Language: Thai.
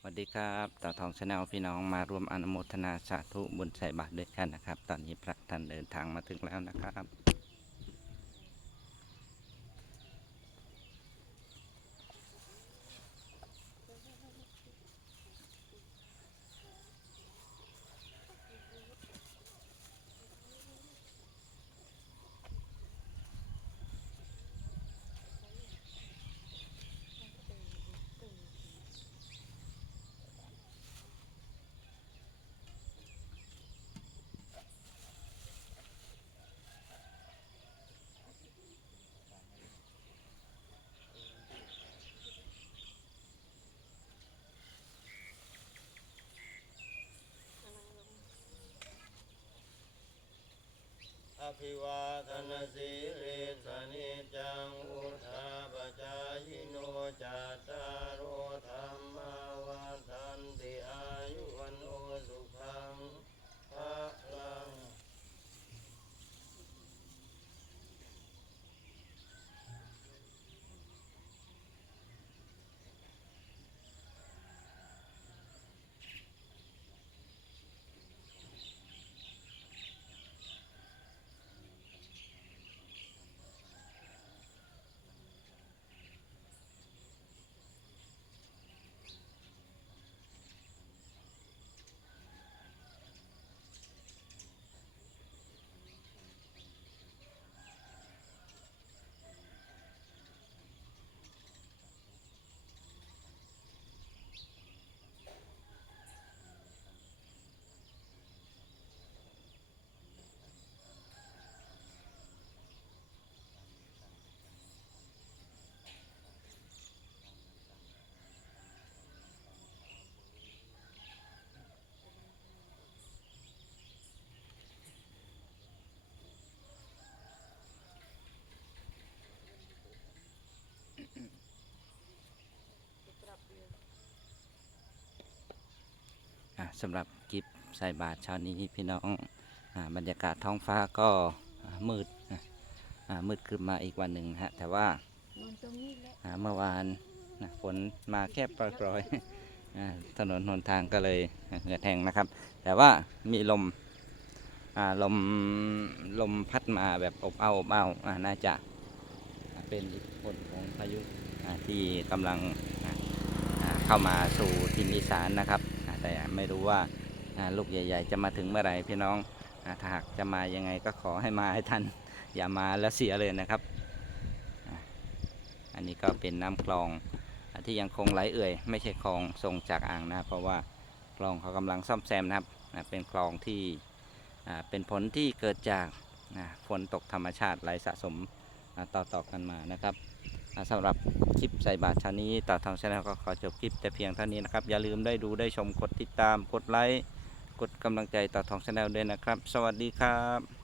สวัสดีครับต่อทองชาแนลพี่น้องมารวมอนุโมทนาสาธุบุญใส่บาตรด้วยกันนะครับ ตอนนี้พระท่านเดินทางมาถึงแล้วนะครับ ภิวาทนาสีริสนิจังอุทาปจายโนจัตตารโอธรรมาวันทันติอายุวันโอสุขงภะลัง อะ สำหรับกิฟใส่บาตรเช้านี้พี่น้องอาบรรยากาศท้องฟ้าก็อ่ามืดนะอ่ามืดขึ้นมาอีกวันหนึ่งฮะแต่ว่านอนตรงนี้แหละอ่าเมื่อวานนะฝนมาแค่ปล่อยๆอ่าถนนหนทางก็เลยเหงื่อแทงนะครับ แต่ว่ามีลมอ่าลมลมพัดมาแบบอบอ้าวอบอ้าวอ่าน่าจะเป็นอิทธิพลของพายุอ่าที่กำลังอ่าอ่าเข้ามาสู่ทินอีสานนะครับอ่า แต่ไม่รู้ว่าลูกใหญ่ ๆ จะมาถึงเมื่อไหร่พี่น้องถ้าหากจะมายังไงก็ขอให้มาให้ทันอย่ามาแล้วเสียเลยนะครับ อันนี้ก็เป็นน้ำคลองที่ยังคงไหลเอื่อย ไม่ใช่คลองส่งจากอ่างนะครับเพราะว่าคลองเขากำลังซ่อมแซมนะครับเป็นคลองที่เป็นผลที่เกิดจากฝนตกธรรมชาติไหลสะสมต่อตอกันมานะครับ สำหรับคลิปใส่บาตรเช้านี้ต่อทางชาแนลก็ขอจบคลิปแต่เพียงเท่านี้นะครับ อย่าลืมได้ดูได้ชมกดติดตามกดไลค์กดกำลังใจต่อทองชาแนลด้วยนะครับ สวัสดีครับ